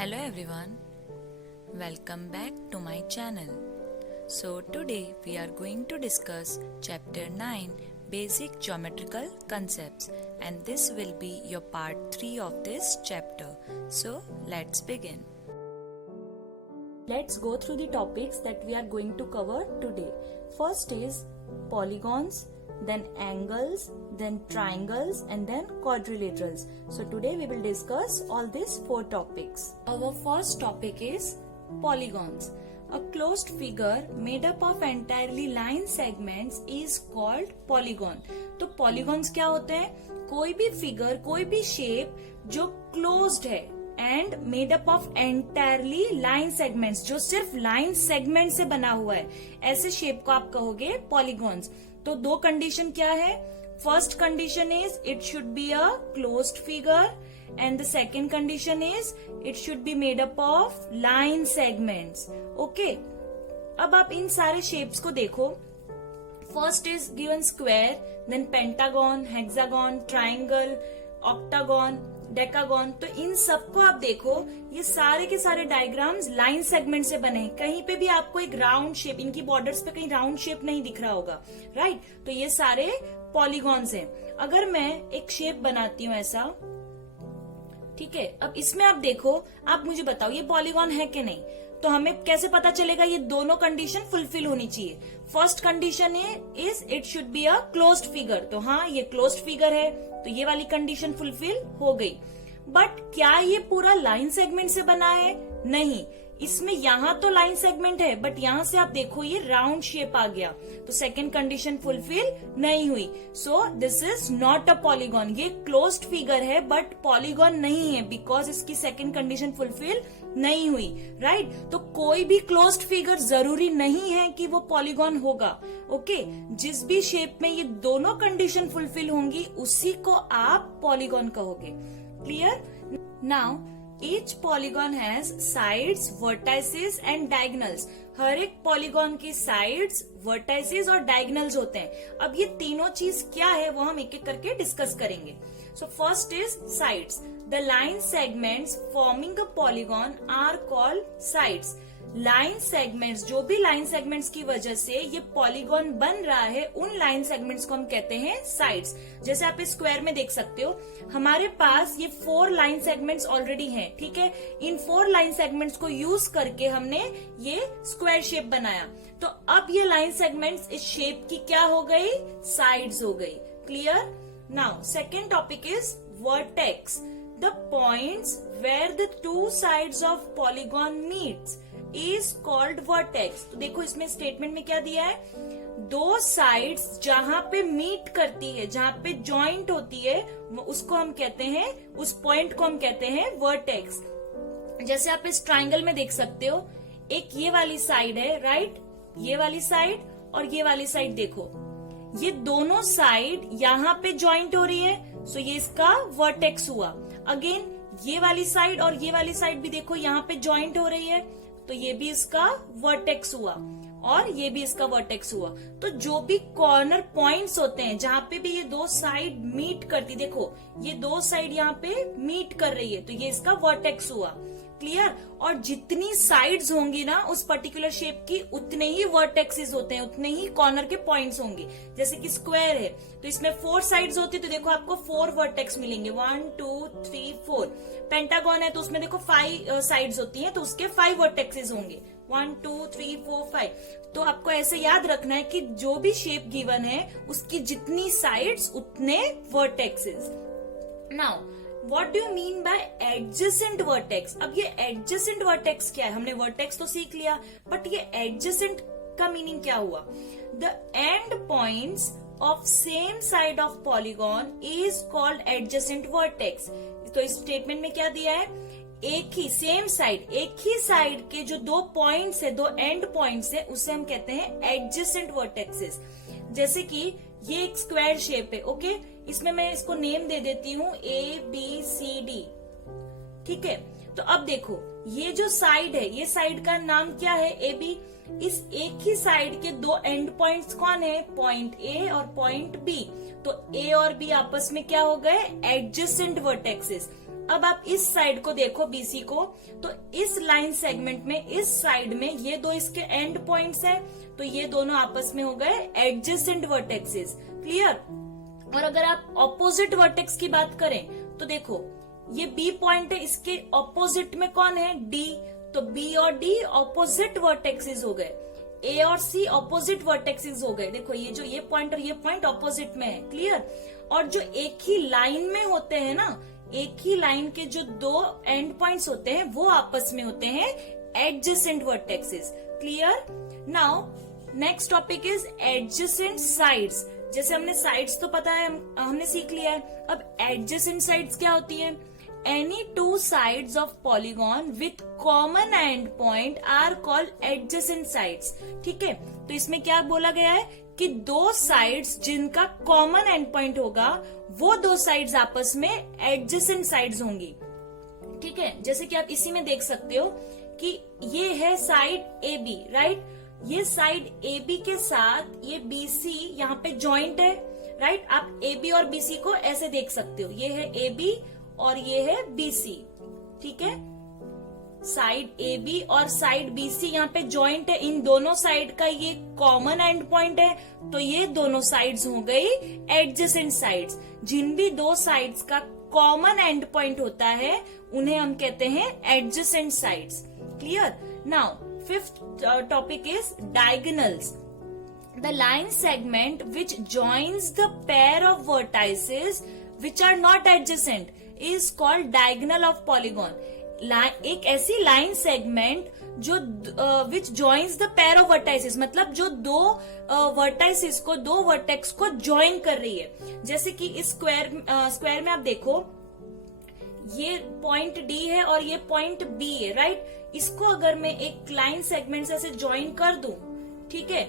Hello everyone, welcome back to my channel. So today we are going to discuss chapter 9 basic geometrical concepts, and this will be your part 3 of this chapter. So let's begin. Let's go through the topics that we are going to cover today. First is polygons, then angles, then triangles, and then quadrilaterals. So today we will discuss all these 4 topics. Our first topic is polygons. A closed figure made up of entirely line segments is called polygon. तो polygons क्या होते हैं? कोई भी figure, कोई भी shape जो closed है and made up of entirely line segments, जो सिर्फ लाइन सेगमेंट से बना हुआ है, ऐसे शेप को आप कहोगे पॉलीगॉन्स. तो 2 कंडीशन क्या है? First condition is it should be a closed figure and the second condition is it should be made up of line segments. Okay, अब आप इन सारे शेप्स को देखो. First is given square, then pentagon, hexagon, triangle, octagon, decagon. तो इन सबको आप देखो, ये सारे के सारे डायग्राम्स लाइन सेगमेंट से बने हैं. कहीं पे भी आपको एक राउंड शेप, इनकी बॉर्डर्स पे कहीं राउंड शेप नहीं दिख रहा होगा, राइट? तो ये सारे पॉलीगॉन्स हैं. अगर मैं एक शेप बनाती हूँ ऐसा, ठीक है, अब इसमें आप देखो, आप मुझे बताओ ये पॉलीगॉन है कि नहीं. तो हमें कैसे पता चलेगा? ये दोनों कंडीशन फुलफिल होनी चाहिए. First condition is it should be a closed figure. तो हाँ, ये क्लोज्ड फिगर है, तो ये वाली कंडीशन फुलफिल हो गई. बट क्या ये पूरा लाइन सेगमेंट से बना है? नहीं. इसमें यहां तो लाइन सेगमेंट है, बट यहां से आप देखो ये राउंड शेप आ गया, तो सेकंड कंडीशन फुलफिल नहीं हुई. So this is not a polygon. ये क्लोज्ड फिगर है बट पॉलीगॉन नहीं है, बिकॉज इसकी सेकंड कंडीशन फुलफिल नहीं हुई, राइट? तो कोई भी क्लोज्ड फिगर जरूरी नहीं है कि वो पॉलीगॉन होगा. ओके, जिस भी शेप में ये दोनों कंडीशन फुलफिल होंगी उसी को आप पॉलीगॉन कहोगे. Clear? Now each polygon has sides, vertices and diagonals. हर एक पॉलीगॉन की साइड्स, वर्टाइसेस और डायगोनल्स होते हैं. अब ये तीनों चीज क्या है वो हम एक एक करके डिस्कस करेंगे. So first is sides. The line segments forming a polygon are called sides. Line segments, जो भी लाइन सेगमेंट्स की वजह से ये पॉलीगॉन बन रहा है, उन लाइन सेगमेंट्स को हम कहते हैं साइड्स. जैसे आप इस स्क्वायर में देख सकते हो, हमारे पास ये 4 लाइन सेगमेंट्स ऑलरेडी हैं, ठीक है. इन 4 लाइन सेगमेंट्स को यूज करके हमने ये स्क्वायर शेप बनाया. तो अब ये लाइन सेगमेंट्स इस शेप की क्या हो गई? साइड्स हो गई. Clear? Now second topic is vertex. The points where the 2 sides of polygon meets is called vertex. तो देखो इसमें स्टेटमेंट में क्या दिया है? 2 साइड्स जहां पे मीट करती है, जहां पे जॉइंट होती है, उसको हम कहते हैं, उस पॉइंट को हम कहते हैं वर्टेक्स. जैसे आप इस ट्राइंगल में देख सकते हो, एक ये वाली साइड है, राइट? ये वाली साइड और ये वाली साइड देखो, ये दोनों साइड यहां पे जॉइंट हो रही है, सो ये इसका वर्टेक्स हुआ. अगेन ये वाली साइड और ये वाली साइड भी देखो यहां पे जॉइंट हो रही है, तो ये भी इसका वर्टेक्स हुआ और ये भी इसका वर्टेक्स हुआ. तो जो भी कॉर्नर पॉइंट्स होते हैं जहां पे भी ये 2 साइड मीट करती, देखो ये 2 साइड यहाँ पे मीट कर रही है, तो ये इसका वर्टेक्स हुआ. क्लियर? और जितनी साइड्स होंगी ना उस पर्टिकुलर शेप की, उतने ही वर्टेक्सेस होते हैं, उतने ही कॉर्नर के पॉइंट्स होंगे. जैसे कि स्क्वायर है तो इसमें 4 साइड्स होती है, तो देखो आपको 4 वर्टेक्स मिलेंगे, 1 2 3 4. पेंटागन है तो उसमें देखो 5 साइड्स होती हैं, तो उसके 5 वर्टेक्सेस होंगे, 1 2 3 4 5. तो आपको ऐसे याद रखना है कि जो भी शेप गिवन है उसकी जितनी साइड्स उतने vertexes. Now What do you mean by adjacent vertex? अब ये adjacent vertex क्या है? हमने vertex तो सीख लिया, बट ये adjacent का मीनिंग क्या हुआ? The end points of same side of polygon is called adjacent vertex. तो इस स्टेटमेंट में क्या दिया है? एक ही सेम साइड, एक ही साइड के जो 2 पॉइंट्स है, 2 एंड पॉइंट्स है, उसे हम कहते हैं adjacent vertexes. जैसे कि ये एक स्क्वायर शेप है, ओके, इसमें मैं इसको नेम दे देती हूँ ABCD, ठीक है. तो अब देखो ये जो साइड है, ये साइड का नाम क्या है? AB. इस एक ही साइड के 2 एंड पॉइंट्स कौन है? पॉइंट A और पॉइंट B. तो A और B आपस में क्या हो गए? Adjacent vertexes. अब आप इस साइड को देखो BC को, तो इस लाइन सेगमेंट में इस साइड में ये दो इसके एंड पॉइंट्स हैं, तो ये दोनों आपस में हो गए एडजेसेंट वर्टेक्सेस। क्लियर? और अगर आप ऑपोजिट वर्टेक्स की बात करें तो देखो ये B पॉइंट है, इसके ऑपोजिट में कौन है? D, तो B और D ऑपोजिट वर्टेक्सेस हो गए, A और C ऑपोजिट वर्टेक्सेस हो गए। देखो ये जो ये पॉइंट और ये पॉइंट ऑपोजिट में है। क्लियर? और जो एक ही लाइन में होते हैं ना, एक ही लाइन के जो दो एंड पॉइंट्स होते हैं वो आपस में होते हैं adjacent vertexes. Clear? Now next topic is adjacent sides. जैसे हमने साइड्स तो पता है, हमने सीख लिया है। अब एडजेसेंट साइड्स क्या होती है? Any two sides of polygon with common end point are called adjacent sides. ठीक है, तो इसमें क्या बोला गया है कि दो साइड्स जिनका कॉमन एंड पॉइंट होगा वो दो साइड्स आपस में एडजेसेंट साइड्स होंगी। ठीक है, जैसे कि आप इसी में देख सकते हो कि ये है साइड AB, राइट? ये साइड AB के साथ ये BC यहाँ पे जॉइंट है, राइट? आप AB और BC को ऐसे देख सकते हो, ये है AB और ये है BC। ठीक है, साइड AB और साइड BC यहाँ पे जॉइंट है, इन दोनों साइड का ये कॉमन एंड पॉइंट है, तो ये दोनों साइड्स हो गई एडजेसेंट साइड्स। जिन भी दो साइड्स का कॉमन एंड पॉइंट होता है उन्हें हम कहते हैं adjacent sides. Clear? Now fifth topic is diagonals. The line segment which joins the pair of vertices which are not adjacent is called diagonal of polygon. एक ऐसी लाइन सेगमेंट जो which joins the pair of vertices, मतलब जो दो vertices को, दो vertex को join कर रही है। जैसे कि इस स्क्वायर में आप देखो ये पॉइंट D है और ये पॉइंट B है, राइट? इसको अगर मैं एक लाइन सेगमेंट से ऐसे ज्वाइन कर दूं, ठीक है,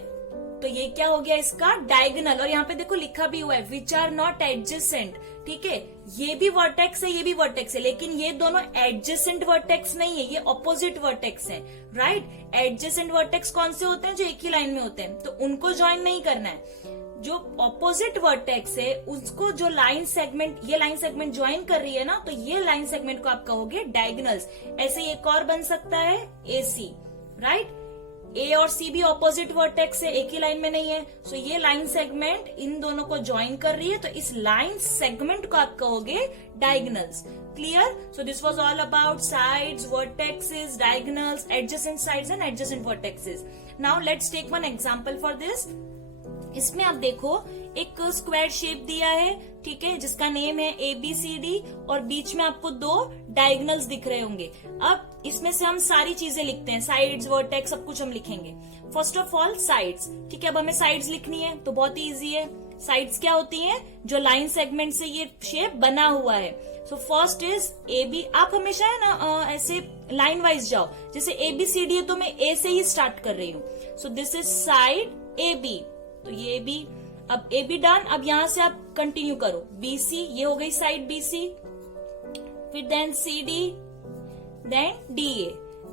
तो ये क्या हो गया? इसका डायगोनल। और यहाँ पे देखो लिखा भी हुआ है विच आर नॉट एडजेसेंट। ठीक है, ये भी वर्टेक्स है, ये भी वर्टेक्स है, लेकिन ये दोनों एडजेसेंट वर्टेक्स नहीं है, ये ऑपोजिट वर्टेक्स है, राइट? एडजेसेंट वर्टेक्स कौन से होते हैं? जो एक ही लाइन में होते हैं, तो उनको ज्वाइन नहीं करना है। जो ऑपोजिट वर्टेक्स है उसको जो लाइन सेगमेंट, ये लाइन सेगमेंट ज्वाइन कर रही है ना, तो ये लाइन सेगमेंट को आप कहोगे डायगोनल्स। ऐसे एक और बन सकता है AC, राइट? A और C भी ऑपोजिट वर्टेक्स है, एक ही लाइन में नहीं है, सो ये लाइन सेगमेंट इन दोनों को ज्वाइन कर रही है, तो इस लाइन सेगमेंट को आप कहोगे diagonals. Clear? So this was all about sides, vertexes, diagonals, adjacent sides and adjacent vertexes. Now let's take one example for this. इसमें आप देखो एक स्क्वायर शेप दिया है, ठीक है, जिसका नेम है ABCD और बीच में आपको दो डायगोनल्स दिख रहे होंगे। अब इसमें से हम सारी चीजें लिखते हैं, साइड्स, वर्टेक्स, सब कुछ हम लिखेंगे। First of all sides. ठीक है, अब हमें साइड्स लिखनी है तो बहुत ही इजी है। साइड्स क्या होती हैं? जो लाइन सेगमेंट से ये शेप बना हुआ है। सो फर्स्ट इज AB। आप हमेशा है ना ऐसे लाइन वाइज जाओ, जैसे ABCD है तो मैं A से ही स्टार्ट कर रही हूँ। So this is side AB, तो ये AB। अब AB डन। अब यहां से आप कंटिन्यू करो, BC, ये हो गई साइड BC, फिर देन CD, देन DA।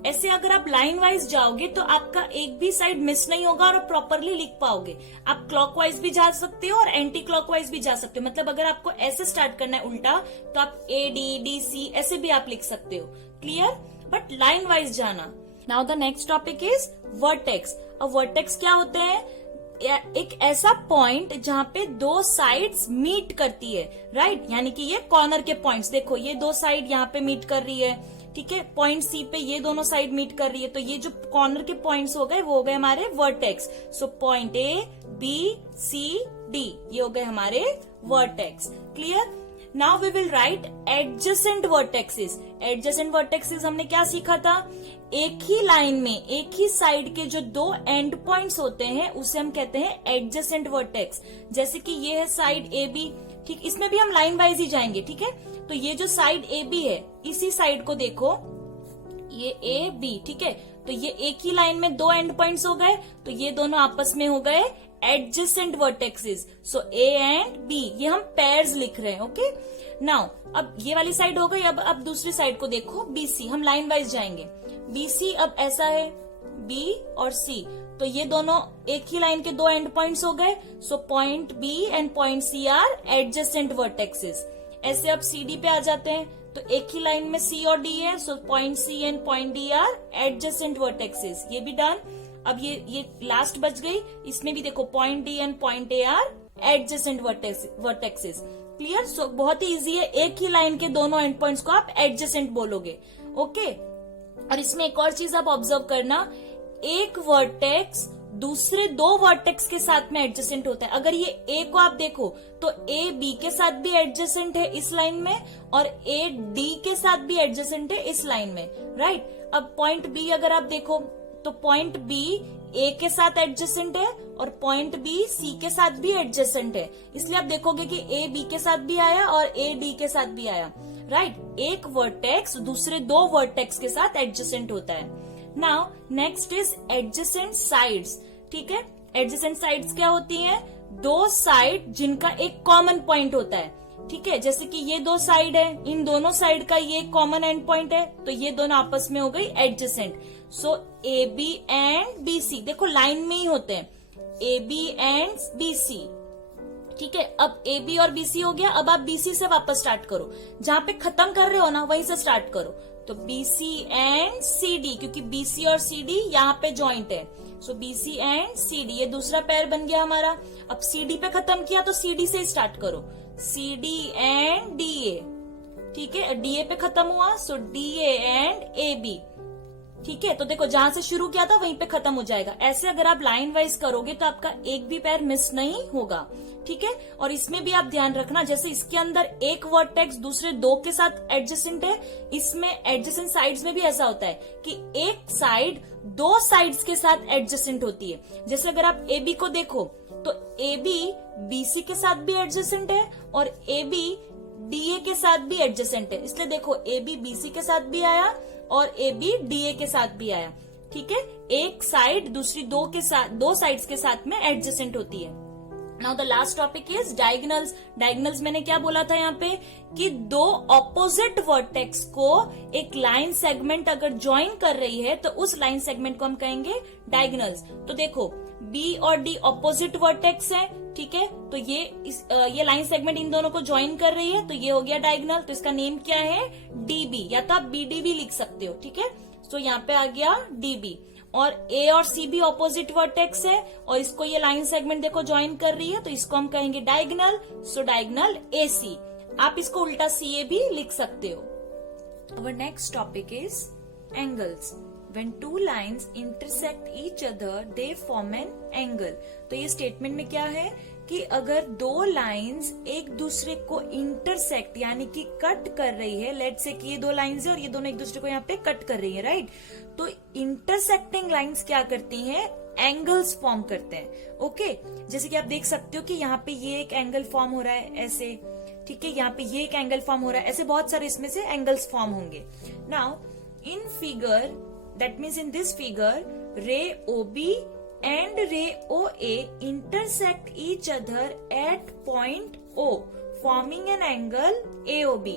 ऐसे अगर आप लाइन वाइज जाओगे तो आपका एक भी साइड मिस नहीं होगा और आप प्रॉपरली लिख पाओगे। आप क्लॉकवाइज भी जा सकते हो और एंटी क्लॉकवाइज भी जा सकते हो, मतलब अगर आपको ऐसे स्टार्ट करना है उल्टा तो आप AD, DC ऐसे भी आप लिख सकते हो। क्लियर? बट लाइन वाइज जाना। Now the next topic is vertex. अब वर्टेक्स क्या होते हैं? एक ऐसा पॉइंट जहां पे दो साइड्स मीट करती है, राइट? यानी कि ये कॉर्नर के पॉइंट्स, देखो ये दो साइड यहाँ पे मीट कर रही है, ठीक है, पॉइंट C पे ये दोनों साइड मीट कर रही है, तो ये जो कॉर्नर के पॉइंट्स हो गए वो हो गए हमारे vertex. So point A, B, C, D, ये हो गए हमारे vertex. Clear? Now we will write adjacent vertexes. Adjacent vertexes हमने क्या सीखा था? एक ही लाइन में एक ही साइड के जो दो एंड पॉइंट्स होते हैं उसे हम कहते हैं एडजेसेंट वर्टेक्स। जैसे कि ये है साइड AB, ठीक, इसमें भी हम लाइन वाइज ही जाएंगे, ठीक है। तो ये जो साइड AB है, इसी साइड को देखो, ये AB, ठीक है, तो ये एक ही लाइन में दो एंड पॉइंट्स हो गए, तो ये दोनों आपस में हो गए adjacent vertexes. So A and B, ये हम पेयर्स लिख रहे हैं। ओके, नाउ अब ये वाली साइड हो गई। अब दूसरी साइड को देखो, BC, हम लाइन वाइज जाएंगे। BC अब ऐसा है, B और C, तो ये दोनों एक ही लाइन के दो एंड पॉइंट्स हो गए। So point B and point C are adjacent vertexes. ऐसे अब सी डी पे आ जाते हैं, तो एक ही लाइन में सी और डी है, so point C and point D are adjacent vertexes, ये भी डन। अब ये लास्ट बच गई, इसमें भी देखो point D and point A are adjacent vertexes. Clear? So बहुत ही इजी है, एक ही लाइन के दोनों एंड पॉइंट्स को आप एडजेसेंट बोलोगे। ओके, और इसमें एक और चीज आप ऑब्जर्व करना, एक वर्टेक्स दूसरे दो वर्टेक्स के साथ में एडजेसेंट होता है। अगर ये ए को आप देखो तो ए बी के साथ भी एडजेसेंट है इस लाइन में, और ए डी के साथ भी एडजेसेंट है इस लाइन में, राइट। अब पॉइंट बी अगर आप देखो तो पॉइंट बी ए के साथ एडजेसेंट है और पॉइंट बी सी के साथ भी एडजेसेंट है, इसलिए आप देखोगे कि ए बी के साथ भी आया और ए डी के साथ भी आया, राइट। एक वर्टेक्स दूसरे दो वर्टेक्स के साथ एडजेसेंट होता है। Now next is adjacent sides. ठीक है, एडजेसेंट साइड्स क्या होती हैं? दो साइड जिनका एक कॉमन पॉइंट होता है। ठीक है, जैसे कि ये दो साइड है, इन दोनों साइड का ये कॉमन एंड पॉइंट है, तो ये दोनों आपस में हो गई adjacent. So A B and B C, देखो लाइन में ही होते हैं, A B and B C. ठीक है, अब ए बी और बी सी हो गया। अब आप बी सी से वापस स्टार्ट करो, जहां पे खत्म कर रहे हो ना वहीं से स्टार्ट करो। तो B C and C D, क्योंकि बी सी और सी डी यहाँ पे जॉइंट है, so B C and C D, ये दूसरा पैर बन गया हमारा। अब सी डी पे खत्म किया तो सी डी से स्टार्ट करो, C D and D A. ठीक है, डी ए पे खत्म हुआ, so D A and A B. ठीक है, तो देखो जहां से शुरू किया था वहीं पे खत्म हो जाएगा। ऐसे अगर आप लाइन वाइज करोगे तो आपका एक भी पैर मिस नहीं होगा। ठीक है, और इसमें भी आप ध्यान रखना, जैसे इसके अंदर एक वर्टेक्स दूसरे दो के साथ एडजेसेंट है, इसमें एडजेसेंट साइड्स में भी ऐसा होता है कि एक साइड दो साइड्स के साथ एडजेसेंट होती है। जैसे अगर आप ए बी को देखो तो ए बी बी सी के साथ भी एडजेसेंट है और ए बी डी ए के साथ भी एडजेसेंट है, इसलिए देखो ए बी बी सी के साथ भी आया और ए बी डी ए के साथ भी आया। ठीक है, एक साइड दूसरी दो साइड्स के साथ में एडजेसेंट होती है। Now the last topic is diagonals. Diagonals मैंने क्या बोला था यहाँ पे कि दो ऑपोजिट वर्टेक्स को एक लाइन सेगमेंट अगर ज्वाइन कर रही है तो उस लाइन सेगमेंट को हम कहेंगे डायगोनल्स। तो देखो बी और डी ऑपोजिट वर्टेक्स है, ठीक है, तो ये लाइन सेगमेंट इन दोनों को ज्वाइन कर रही है, तो ये हो गया डायगोनल। तो इसका नेम क्या है? डीबी, या तो आप बीडी भी लिख सकते हो। ठीक है, तो यहाँ पे आ गया डीबी। और ए और सी भी ऑपोजिट वर्टेक्स है और इसको ये लाइन सेगमेंट देखो ज्वाइन कर रही है, तो इसको हम कहेंगे डायगोनल। सो डायगोनल ए सी, आप इसको उल्टा सी ए भी लिख सकते हो। Our next topic is angles. When two lines intersect each other, they form an angle. तो ये स्टेटमेंट में क्या है कि अगर दो लाइंस एक दूसरे को इंटरसेक्ट यानी कि कट कर रही है, लेट्स से कि ये दो लाइंस है और ये दोनों एक दूसरे को यहाँ पे कट कर रही है, राइट। तो इंटरसेक्टिंग लाइंस क्या करती हैं? एंगल्स फॉर्म करते हैं। ओके, जैसे कि आप देख सकते हो कि यहाँ पे ये एक एंगल फॉर्म हो रहा है ऐसे, ठीक है, यहाँ पे ये एक एंगल फॉर्म हो रहा है ऐसे, बहुत सारे इसमें से एंगल्स फॉर्म होंगे। Now in figure, that means in this figure, ray O B and ray OA intersect each other at point O, forming an angle AOB.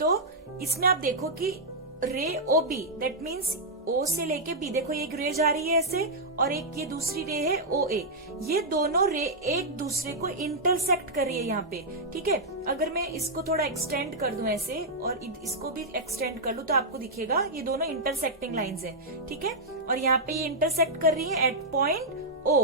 तो इसमें आप देखो कि रे OB, that means O से लेके B, देखो ये एक रे जा रही है ऐसे और एक ये दूसरी रे है OA, ये दोनों रे एक दूसरे को इंटरसेक्ट कर रही है यहाँ पे। ठीक है, अगर मैं इसको थोड़ा एक्सटेंड कर दूं ऐसे और इसको भी एक्सटेंड कर लूं तो आपको दिखेगा ये दोनों इंटरसेक्टिंग लाइंस हैं। ठीक है, और यहाँ पे ये इंटरसेक्ट कर रही है एट पॉइंट O।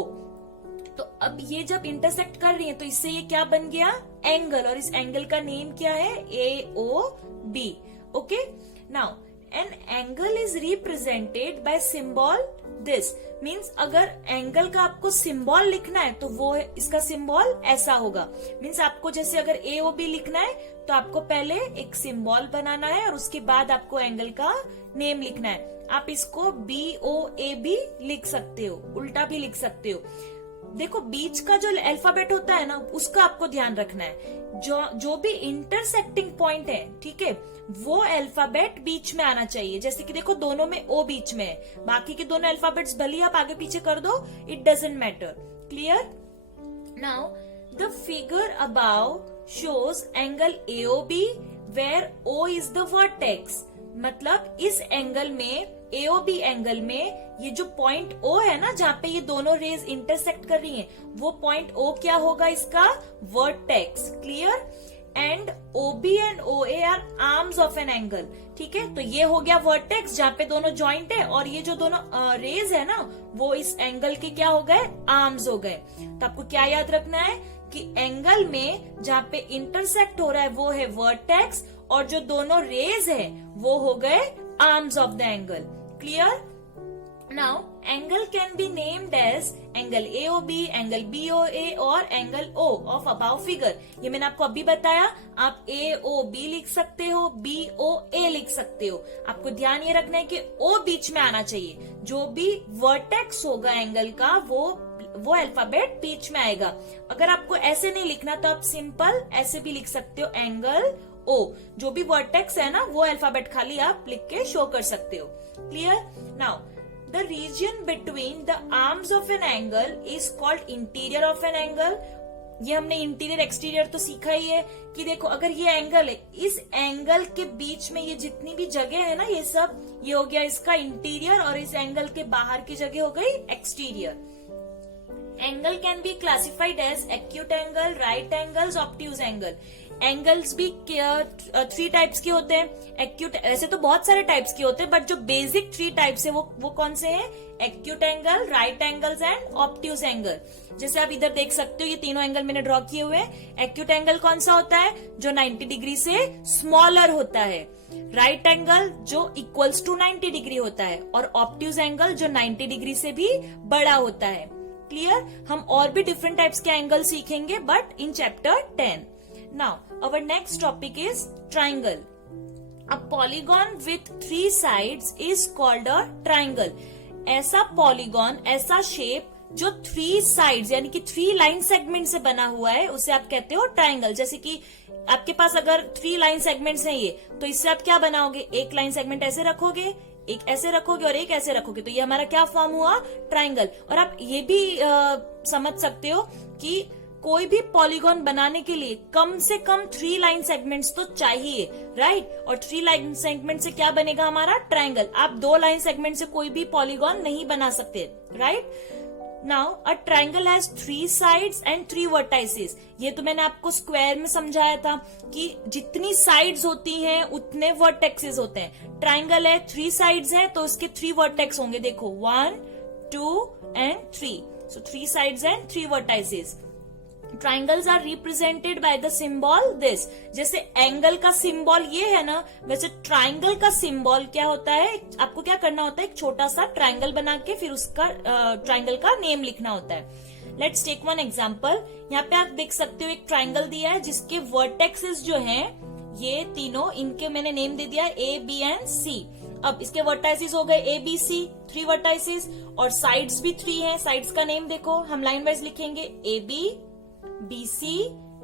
तो अब ये जब इंटरसेक्ट कर रही है तो इससे ये क्या बन गया? एंगल, और इस एंगल का नेम क्या है? AOB। Okay, now an angle is represented by symbol this, means अगर एंगल का आपको सिंबल लिखना है तो वो इसका सिंबल ऐसा होगा। मीन्स आपको जैसे अगर AOB लिखना है तो आपको पहले एक सिंबल बनाना है और उसके बाद आपको एंगल का नेम लिखना है। आप इसको BOAB लिख सकते हो, उल्टा भी लिख सकते हो। देखो बीच का जो अल्फाबेट होता है ना उसका आपको ध्यान रखना है, जो भी इंटरसेक्टिंग पॉइंट है, ठीक है, वो अल्फाबेट बीच में आना चाहिए। जैसे कि देखो दोनों में O बीच में है, बाकी के दोनों अल्फाबेट्स भले आप आगे पीछे कर दो, it doesn't matter. Clear? Now the figure above shows angle AOB where O is the vertex. मतलब इस एंगल में, AOB एंगल में, ये जो पॉइंट O है ना जहाँ पे ये दोनों रेज इंटरसेक्ट कर रही हैं, वो पॉइंट O क्या होगा? इसका vertex. Clear? And OB and OA are arms of an angle. ठीक है, तो ये हो गया वर्टेक्स जहाँ पे दोनों जॉइंट है, और ये जो दोनों रेज है ना वो इस एंगल के क्या हो गए, आर्म्स हो गए। तो आपको क्या याद रखना है कि एंगल में जहाँ पे इंटरसेक्ट हो रहा है वो है वर्टेक्स, और जो दोनों रेज है वो हो गए arms of the angle. Clear? Now, angle can be named as angle AOB, angle BOA और angle O of above figure। ये मैंने आपको अभी बताया, आप AOB लिख सकते हो, BOA लिख सकते हो। आपको ध्यान ये रखना है कि O बीच में आना चाहिए। जो भी वर्टेक्स होगा एंगल का वो अल्फाबेट बीच में आएगा। अगर आपको ऐसे नहीं लिखना तो आप सिंपल ऐसे भी लिख सकते हो, एंगल O। जो भी वर्टेक्स है ना वो अल्फाबेट खाली आप लिख के शो कर सकते हो। Clear? Now the region between the arms of an angle is called interior of an angle। ये हमने इंटीरियर एक्सटीरियर तो सीखा ही है कि देखो अगर ये एंगल है, इस एंगल के बीच में ये जितनी भी जगह है ना ये सब, ये हो गया इसका इंटीरियर, और इस एंगल के बाहर की जगह हो गई exterior. Angle can be classified as acute angle, right angles, obtuse angle. Angles भी 3 टाइप्स के होते हैं। एक्यूट, ऐसे तो बहुत सारे टाइप्स के होते हैं, बट जो बेसिक 3 टाइप्स है वो कौन से हैं? Acute angle, right angles and obtuse angle. जैसे आप इधर देख सकते हो, ये तीनों एंगल मैंने ड्रॉ किए हुए हैं। एक्यूट एंगल कौन सा होता है? जो 90 डिग्री से स्मॉलर होता है। राइट एंगल जो इक्वल्स टू 90 डिग्री होता है, और ऑब्ट्यूज एंगल जो 90 डिग्री से भी बड़ा होता है। क्लियर? हम और भी डिफरेंट टाइप्स के एंगल सीखेंगे, but in chapter 10। Now, our next topic is triangle. A polygon with 3 sides is called a triangle. ऐसा polygon, ऐसा shape जो 3 sides यानी कि 3 लाइन सेगमेंट से बना हुआ है, उसे आप कहते हो ट्राइंगल। जैसे कि आपके पास अगर 3 लाइन सेगमेंट्स हैं ये, तो इससे आप क्या बनाओगे? एक लाइन सेगमेंट ऐसे रखोगे, एक ऐसे रखोगे और एक ऐसे रखोगे, तो ये हमारा क्या फॉर्म हुआ? ट्राइंगल। और आप ये भी समझ सकते हो कि कोई भी पॉलीगॉन बनाने के लिए कम से कम 3 लाइन सेगमेंट्स तो चाहिए, राइट? और 3 लाइन सेगमेंट से क्या बनेगा हमारा? ट्राइंगल। आप 2 लाइन सेगमेंट से कोई भी पॉलीगॉन नहीं बना सकते, right? Now a triangle has 3 sides and 3 vertices. ये तो मैंने आपको स्क्वायर में समझाया था कि जितनी साइड्स होती हैं उतने वर्टेक्सेस होते हैं। ट्राइंगल है, 3 साइड्स है तो उसके 3 वर्टेक्स होंगे। देखो 1, 2 and 3। So 3 sides and 3 vertices. Triangles are represented by the symbol this. जैसे एंगल का सिंबल ये है ना, वैसे ट्राइंगल का सिंबल क्या होता है? आपको क्या करना होता है? एक छोटा सा ट्राइंगल बना के फिर उसका ट्राइंगल का नेम लिखना होता है। Let's take one example. यहाँ पे आप देख सकते हो एक ट्राइंगल दिया है जिसके वर्टेक्सेस जो हैं ये तीनों, इनके मैंने नेम दे दिया A, B एंड C। अब इसके वर्टाइसेस हो गए A, B, C, 3 वर्टाइसेस, और साइड्स भी 3 हैं। साइड्स का नेम देखो, हम लाइन वाइज लिखेंगे AB, BC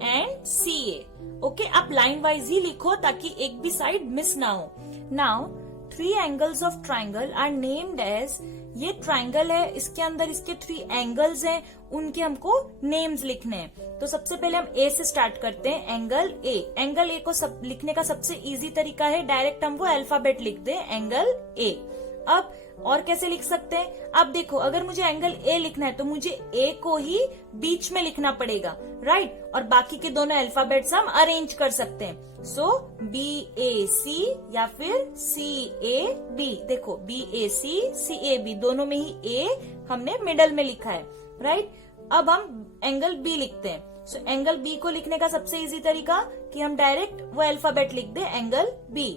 and CA। Okay, आप लाइन वाइज ही लिखो ताकि एक भी साइड मिस ना हो। Now 3 angles of triangle are named as. ये ट्राइंगल है, इसके अंदर इसके 3 एंगल्स हैं, उनके हमको नेम्स लिखने हैं। तो सबसे पहले हम A से स्टार्ट करते हैं। Angle A। एंगल A को लिखने का सबसे इजी तरीका है डायरेक्ट हम वो अल्फाबेट लिख दें, एंगल A। अब और कैसे लिख सकते हैं? अब देखो, अगर मुझे एंगल A लिखना है तो मुझे A को ही बीच में लिखना पड़ेगा, राइट? और बाकी के दोनों अल्फाबेट्स हम अरेंज कर सकते हैं। सो BAC या फिर CAB। देखो BAC, CAB दोनों में ही A हमने मिडल में लिखा है, राइट? अब हम एंगल B लिखते हैं। सो एंगल B को लिखने का सबसे इजी तरीका कि हम डायरेक्ट वो अल्फाबेट लिख दें, एंगल B।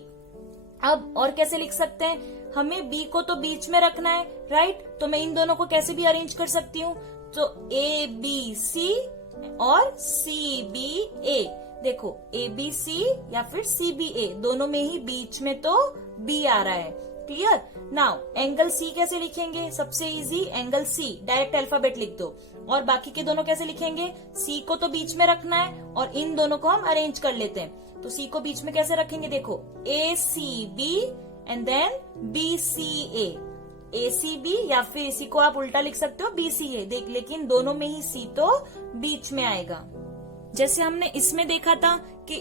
अब और कैसे लिख सकते हैं? हमें B को तो बीच में रखना है, राइट? तो मैं इन दोनों को कैसे भी अरेंज कर सकती हूँ, तो ABC और CBA। देखो ABC या फिर CBA दोनों में ही बीच में तो B आ रहा है। क्लियर? नाउ एंगल C कैसे लिखेंगे? सबसे easy, angle C direct alphabet लिख दो। और बाकी के दोनों कैसे लिखेंगे? C को तो बीच में रखना है और इन दोनों को हम अरेंज कर लेते हैं। तो C को बीच में कैसे रखेंगे? देखो ACB and then BCA। ACB या फिर इसी को आप उल्टा लिख सकते हो BCA। देख, लेकिन दोनों में ही C तो बीच में आएगा। जैसे हमने इसमें देखा था कि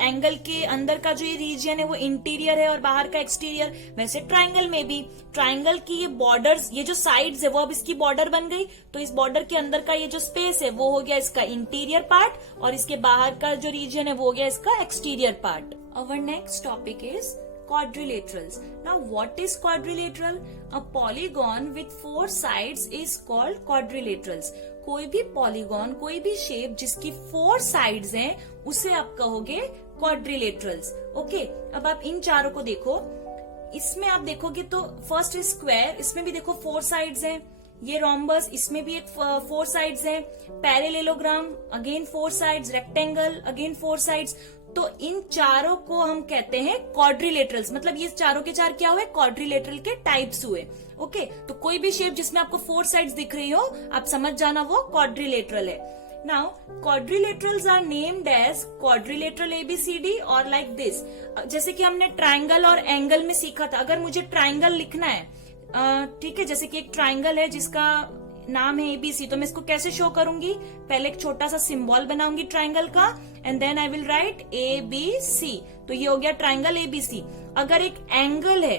एंगल के अंदर का जो ये रीजन है वो इंटीरियर है और बाहर का एक्सटीरियर, वैसे ट्राइंगल में भी ट्राइंगल की ये बॉर्डर्स, ये जो साइड्स है वो अब इसकी बॉर्डर बन गई, तो इस बॉर्डर के अंदर का ये जो स्पेस है वो हो गया इसका इंटीरियर पार्ट और इसके बाहर का जो रीजन है वो हो गया इसका exterior part. Our next topic is quadrilaterals. Now what is quadrilateral? A polygon with 4 sides is called quadrilaterals. कोई भी पॉलीगॉन, कोई भी शेप जिसकी 4 साइड्स हैं उसे आप कहोगे quadrilaterals. ओके, अब आप इन चारों को देखो, इसमें आप देखोगे तो फर्स्ट इज स्क्वायर, इसमें भी देखो 4 साइड्स हैं, ये रोम्बस, इसमें भी एक 4 साइड्स हैं, parallelogram again 4 sides, rectangle again 4 sides, तो इन चारों को हम कहते हैं क्वाड्रिलेटरल्स। मतलब ये चारों के चार क्या हुए, क्वाड्रिलेटरल के टाइप्स हुए। ओके, तो कोई भी शेप जिसमें आपको 4 साइड्स दिख रही हो आप समझ जाना वो क्वाड्रिलेटरल है। Now quadrilaterals are named as quadrilateral ABCD और लाइक दिस। जैसे कि हमने ट्राइंगल और एंगल में सीखा था, अगर मुझे ट्राइंगल लिखना है, ठीक है, जैसे कि एक ट्राइंगल है जिसका नाम है ABC, तो मैं इसको कैसे शो करूंगी, पहले एक छोटा सा सिंबल बनाऊंगी ट्राइंगल का and then I will write ABC, तो ये हो गया ट्राइंगल ABC। अगर एक एंगल है,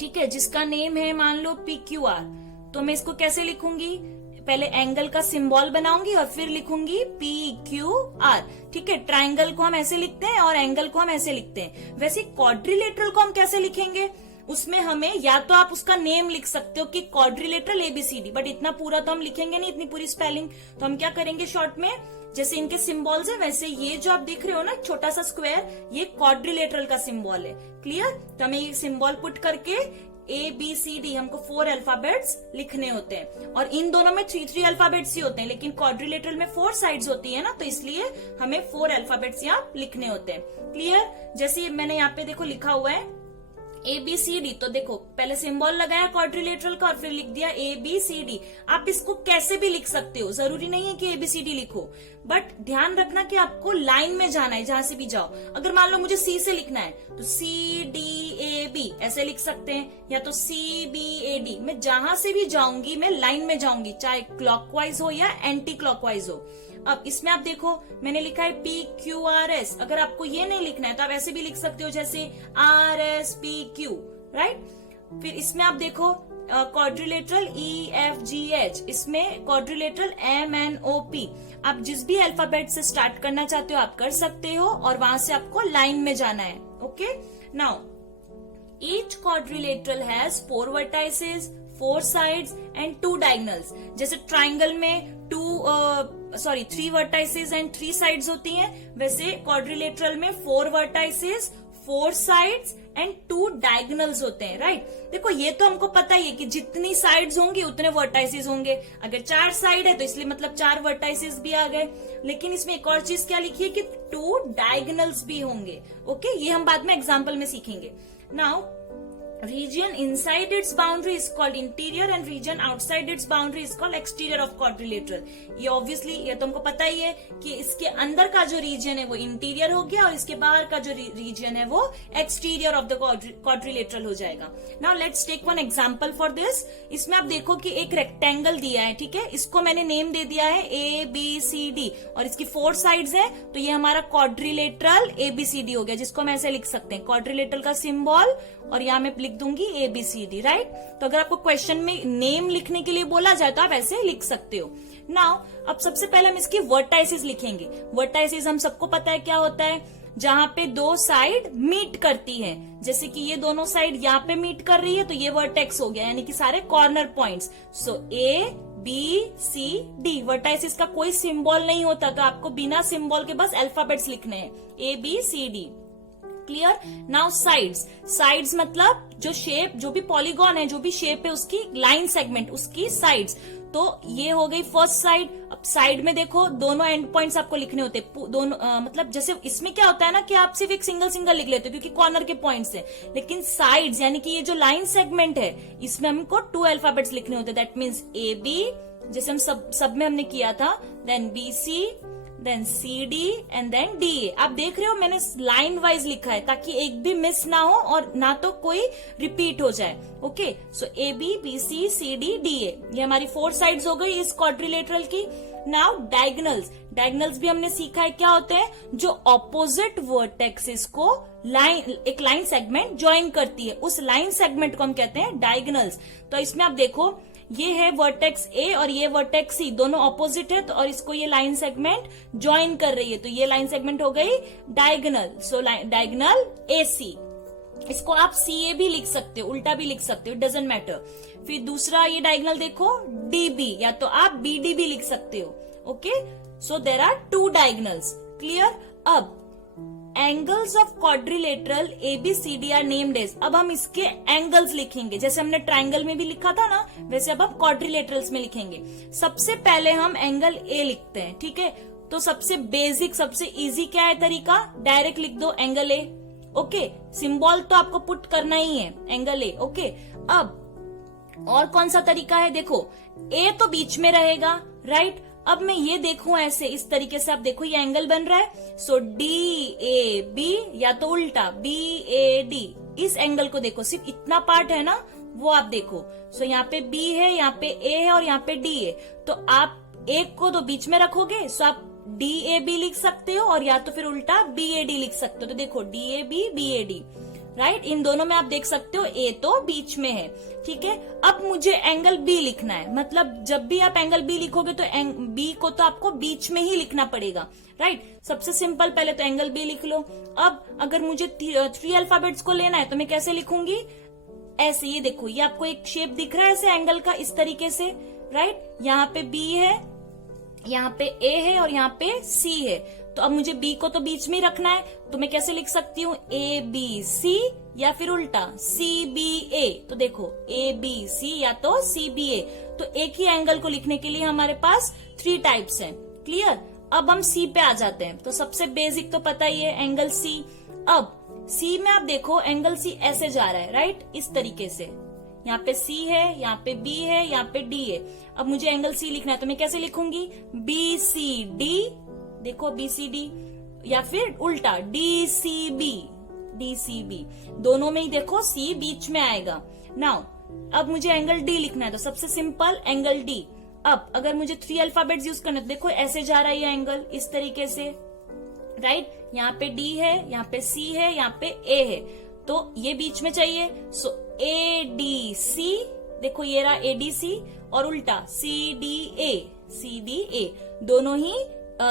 ठीक है, जिसका नेम है मान लो PQR, तो मैं इसको कैसे लिखूंगी, पहले एंगल का सिंबल बनाऊंगी और फिर लिखूंगी PQR। ठीक है, ट्राइंगल को हम ऐसे लिखते हैं और एंगल को हम ऐसे लिखते हैं। वैसे क्वाड्रिलेटरल को हम कैसे लिखेंगे, उसमें हमें या तो आप उसका नेम लिख सकते हो कि क्वाड्रिलेटरल ABCD, बट इतना पूरा तो हम लिखेंगे नहीं, इतनी पूरी स्पेलिंग, तो हम क्या करेंगे शॉर्ट में, जैसे इनके सिंबल्स है वैसे ये जो आप देख रहे हो ना छोटा सा स्क्वायर, ये क्वाड्रिलेटरल का सिंबल है। क्लियर, तो हमें ये सिंबल पुट करके ABCD हमको 4 अल्फाबेट्स लिखने होते हैं और इन दोनों में 3 अल्फाबेट्स ही होते हैं, लेकिन क्वाड्रिलेटरल में 4 साइड्स होती है ना, तो इसलिए हमें 4 अल्फाबेट्स यहाँ लिखने होते हैं। क्लियर, जैसे मैंने यहाँ पे देखो लिखा हुआ है ABCD, तो देखो पहले सिंबल लगाया क्वाड्रिलेटरल का और फिर लिख दिया ABCD। आप इसको कैसे भी लिख सकते हो, जरूरी नहीं है कि ABCD लिखो, बट ध्यान रखना कि आपको लाइन में जाना है जहां से भी जाओ। अगर मान लो मुझे C से लिखना है तो CDAB ऐसे लिख सकते हैं, या तो CBAD। मैं जहां से भी जाऊंगी मैं लाइन में जाऊंगी, चाहे क्लॉकवाइज हो या एंटी क्लॉकवाइज हो। अब इसमें आप देखो मैंने लिखा है PQRS, अगर आपको ये नहीं लिखना है तो आप ऐसे भी लिख सकते हो जैसे RSPQ, राइट। फिर इसमें आप देखो क्वाड्रिलेटरल EFGH, इसमें क्वाड्रिलेटरल MNOP। आप जिस भी अल्फाबेट से स्टार्ट करना चाहते हो आप कर सकते हो और वहां से आपको लाइन में जाना है। Okay, now each quadrilateral has 4 vertices, 4 sides and 2 diagonals. जैसे ट्राइंगल में 3 वर्टाइसेस एंड 3 साइड्स होती हैं, वैसे क्वाड्रिलेटरल में 4 वर्टाइसेस, 4 साइड्स एंड 2 डायगोनल्स होते हैं, राइट। देखो ये तो हमको पता ही है कि जितनी साइड्स होंगी उतने वर्टाइसेस होंगे। अगर 4 साइड है तो इसलिए मतलब 4 वर्टाइसेस भी आ गए, लेकिन इसमें एक और चीज क्या लिखी है कि 2 डायगोनल्स भी होंगे। ओके, ये हम बाद में एग्जाम्पल में सीखेंगे। Now region inside its boundary is called interior and region outside its boundary is called exterior of quadrilateral। ये obviously ये तो हमको पता ही है कि इसके अंदर का जो region है वो interior हो गया और इसके बाहर का जो region है वो exterior of the quadrilateral हो जाएगा। Now let's take one example for this। इसमें आप देखो कि एक rectangle दिया है, ठीक है, इसको मैंने नेम दे दिया है ABCD और इसकी 4 साइड्स है, तो ये हमारा क्वाड्रिलेटरल ABCD हो गया, जिसको हम ऐसे लिख सकते हैं क्वाड्रिलेटरल का सिंबल और यहाँ मैं लिख दूंगी ABCD, राइट। तो अगर आपको क्वेश्चन में नेम लिखने के लिए बोला जाए तो आप ऐसे लिख सकते हो। नाउ अब सबसे पहले हम इसकी वर्टाइसेस लिखेंगे। वर्टाइसेस हम सबको पता है क्या होता है, जहां पे 2 साइड मीट करती है, जैसे कि ये दोनों साइड यहाँ पे मीट कर रही है तो ये वर्टेक्स हो गया, यानी कि सारे कॉर्नर पॉइंट्स। सो ABCD, वर्टाइसेस का कोई सिंबल नहीं होता, तो आपको बिना सिंबल के बस अल्फाबेट्स लिखने हैं ABCD। क्लियर, नाउ साइड्स मतलब जो शेप, जो भी पॉलीगॉन है, जो भी शेप है उसकी लाइन सेगमेंट, उसकी साइड्स। तो ये हो गई फर्स्ट साइड। अब साइड में देखो दोनों एंड पॉइंट्स आपको लिखने होते हैं, दोनों मतलब जैसे इसमें क्या होता है ना कि आप सिर्फ एक सिंगल लिख लेते हो क्योंकि कॉर्नर के पॉइंट्स है, लेकिन साइड्स यानी कि ये जो लाइन सेगमेंट है इसमें हमको 2 अल्फाबेट्स लिखने होते हैं। दैट मीन्स AB, जैसे हम सब में हमने किया था, then BC, then CD and then DA। आप देख रहे हो मैंने लाइन वाइज लिखा है ताकि एक भी मिस ना हो और ना तो कोई रिपीट हो जाए। ओके, सो AB, BC, CD, DA, ये हमारी 4 साइड्स हो गई इस क्वाड्रिलेटरल की। नाउ डायगोनल्स, डायगोनल्स भी हमने सीखा है क्या होते हैं, जो ऑपोजिट वर्टेक्सेस को एक लाइन सेगमेंट ज्वाइन करती है, उस लाइन सेगमेंट को हम कहते हैं डायगोनल्स। तो इसमें आप देखो ये है वर्टेक्स ए और ये वर्टेक्स सी, दोनों ऑपोजिट है, तो और इसको ये लाइन सेगमेंट ज्वाइन कर रही है, तो ये लाइन सेगमेंट हो गई डायगोनल। सो डायगोनल ए सी, इसको आप सी ए भी लिख सकते हो, उल्टा भी लिख सकते हो, डजेंट मैटर। फिर दूसरा ये डायगोनल देखो डी बी, या तो आप बी डी भी लिख सकते हो। Okay, so there are 2 diagonals, clear. अब angles of quadrilateral ABCD are named as, अब हम इसके एंगल्स लिखेंगे, जैसे हमने ट्राइंगल में भी लिखा था ना, वैसे अब हम क्वाड्रिलेटरल्स में लिखेंगे। सबसे पहले हम एंगल ए लिखते हैं, ठीक है। तो सबसे बेसिक, सबसे इजी क्या है तरीका, डायरेक्ट लिख दो एंगल ए। ओके, सिंबल तो आपको पुट करना ही है, एंगल ए। ओके, अब और कौन सा तरीका है, देखो ए तो बीच में रहेगा, राइट। अब मैं ये देखूं ऐसे, इस तरीके से आप देखो ये एंगल बन रहा है, सो DAB, या तो उल्टा BAD, इस एंगल को देखो, सिर्फ इतना पार्ट है ना वो आप देखो। सो यहाँ पे B है, यहाँ पे A है और यहाँ पे D है, तो आप एक को तो बीच में रखोगे, सो आप DAB लिख सकते हो, और या तो फिर उल्टा BAD लिख सकते हो। तो देखो DAB BAD, राइट, इन दोनों में आप देख सकते हो ए तो बीच में है, ठीक है। अब मुझे एंगल बी लिखना है, मतलब जब भी आप एंगल बी लिखोगे तो बी को तो आपको बीच में ही लिखना पड़ेगा, राइट। सबसे सिंपल, पहले तो एंगल बी लिख लो। अब अगर मुझे 3 अल्फाबेट्स को लेना है तो मैं कैसे लिखूंगी, ऐसे, ये देखो, ये आपको एक शेप दिख रहा है ऐसे एंगल का, इस तरीके से, राइट। यहाँ पे बी है, यहाँ पे ए है और यहाँ पे सी है, तो अब मुझे बी को तो बीच में ही रखना है, तो मैं कैसे लिख सकती हूँ, ABC, या फिर उल्टा CBA। तो देखो ABC या तो CBA, तो एक ही एंगल को लिखने के लिए हमारे पास 3 टाइप्स हैं, क्लियर। अब हम C पे आ जाते हैं, तो सबसे बेसिक तो पता ही है, एंगल C। अब C में आप देखो एंगल C ऐसे जा रहा है, राइट, इस तरीके से, यहाँ पे C है, यहाँ पे B है, यहाँ पे D है। अब मुझे एंगल C लिखना है, तो मैं कैसे लिखूंगी, BCD, देखो BCD, या फिर उल्टा DCB, दोनों में ही देखो C बीच में आएगा। नाउ अब मुझे एंगल D लिखना है, तो सबसे सिंपल एंगल D। अब अगर मुझे 3 अल्फाबेट्स यूज करना है, तो देखो ऐसे जा रहा है ये एंगल, इस तरीके से, राइट। यहाँ पे D है, यहाँ पे C है, यहाँ पे A है, तो ये बीच में चाहिए, सो ADC, देखो ये रहा ADC, और उल्टा CDA,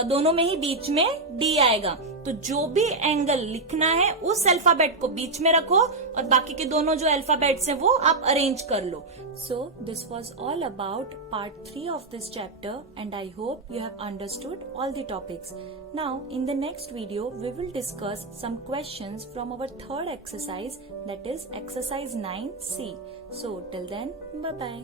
दोनों में ही बीच में D आएगा। तो जो भी एंगल लिखना है उस अल्फाबेट को बीच में रखो, और बाकी के दोनों जो अल्फाबेट्स हैं वो आप अरेंज कर लो। So this was all about part 3 of this chapter, and I hope you have understood all the topics. Now in the next video we will discuss some questions from our third exercise, that is exercise 9C. So till then, bye bye.